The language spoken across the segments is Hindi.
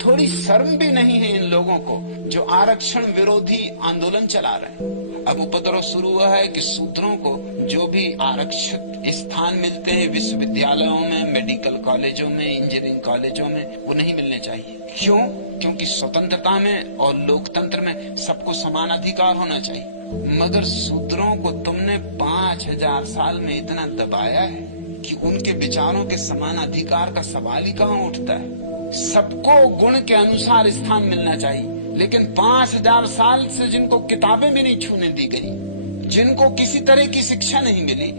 थोड़ी शर्म भी नहीं है इन लोगों को जो आरक्षण विरोधी आंदोलन चला रहे हैं। अब उपद्रव शुरू हुआ है कि शूद्रों को जो भी आरक्षित स्थान मिलते हैं विश्वविद्यालयों में, मेडिकल कॉलेजों में, इंजीनियरिंग कॉलेजों में, वो नहीं मिलने चाहिए। क्यों? क्योंकि स्वतंत्रता में और लोकतंत्र में सबको समान अधिकार होना चाहिए। मगर शूद्रों को तुमने 5000 साल में इतना दबाया है कि उनके विचारों के समान अधिकार का सवाल ही कहाँ उठता है। सबको गुण के अनुसार स्थान मिलना चाहिए, लेकिन 5000 साल से जिनको किताबें भी नहीं छूने दी गई, जिनको किसी तरह की शिक्षा नहीं मिली,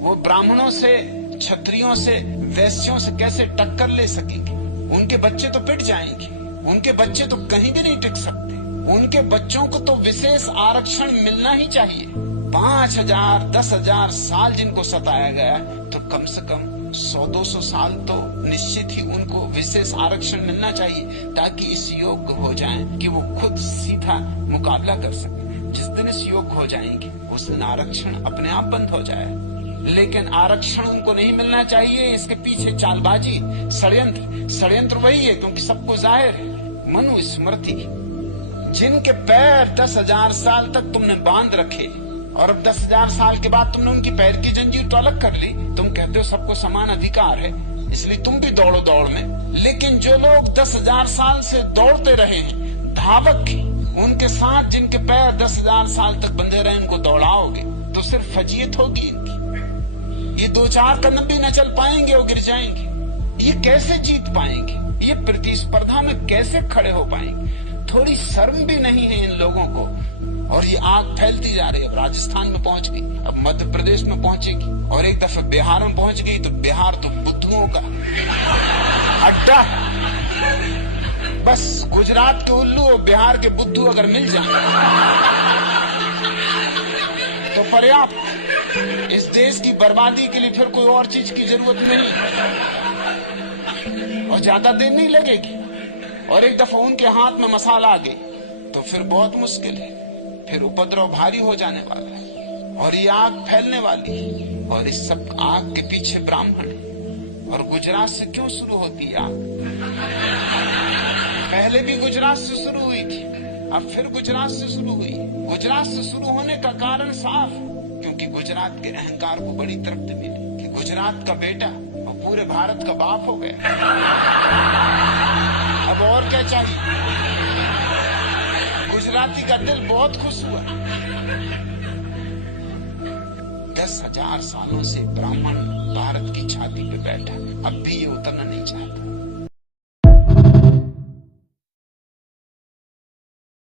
वो ब्राह्मणों से, क्षत्रियों से, वैश्यों से कैसे टक्कर ले सकेंगे? उनके बच्चे तो पिट जाएंगे, उनके बच्चे तो कहीं भी नहीं टिक सकते। उनके बच्चों को तो विशेष आरक्षण मिलना ही चाहिए। 5000, 10,000 साल जिनको सताया गया, तो कम से कम 100-200 साल तो निश्चित ही उनको विशेष आरक्षण मिलना चाहिए, ताकि इस योग्य हो जाएं कि वो खुद सीधा मुकाबला कर सके। जिस दिन इस योग्य हो जाएंगे, उस दिन आरक्षण अपने आप बंद हो जाए। लेकिन आरक्षण उनको नहीं मिलना चाहिए, इसके पीछे चालबाजी, षड्यंत्र वही है, क्योंकि सबको जाहिर है। मनुस्मृति, जिनके पैर 10,000 साल तक तुमने बांध रखे और अब 10,000 साल के बाद तुमने उनकी पैर की जंजीर तो अलग कर ली, तुम कहते हो सबको समान अधिकार है, इसलिए तुम भी दौड़ो दौड़ में। लेकिन जो लोग 10,000 साल से दौड़ते रहे हैं, धावक हैं, उनके साथ जिनके पैर 10,000 साल तक बंधे रहे, उनको दौड़ाओगे तो सिर्फ फजीयत होगी इनकी। ये 2-4 कदम भी न चल पाएंगे और गिर जाएंगे। ये कैसे जीत पाएंगे? ये प्रतिस्पर्धा में कैसे खड़े हो पाएंगे? थोड़ी शर्म भी नहीं है इन लोगों को। और ये आग फैलती जा रही है। अब राजस्थान में पहुंच गई, अब मध्य प्रदेश में पहुंचेगी, और एक दफे बिहार में पहुंच गई तो बिहार तो बुद्धुओं का अड्डा है। बस गुजरात के उल्लू और बिहार के बुद्धू अगर मिल जाए तो पर्याप्त। इस देश की बर्बादी के लिए फिर कोई और चीज की जरूरत नहीं, और ज्यादा देर नहीं लगेगी। और एक दफा उनके हाथ में मसाला आ गई तो फिर बहुत मुश्किल है, फिर उपद्रव भारी हो जाने वाला है और ये आग फैलने वाली है। और इस सब आग के पीछे ब्राह्मण है। और गुजरात से क्यों शुरू होती है आग? पहले भी गुजरात से शुरू हुई थी, अब फिर गुजरात से शुरू हुई। गुजरात से शुरू होने का कारण साफ, क्योंकि गुजरात के अहंकार को बड़ी तरक्की मिली कि गुजरात का बेटा और पूरे भारत का बाप हो गया। अब और क्या चाहिए? गुजराती का दिल बहुत खुश हुआ। 10,000 सालों से ब्राह्मण भारत की छाती पे बैठा, अब भी ये उतरना नहीं चाहता।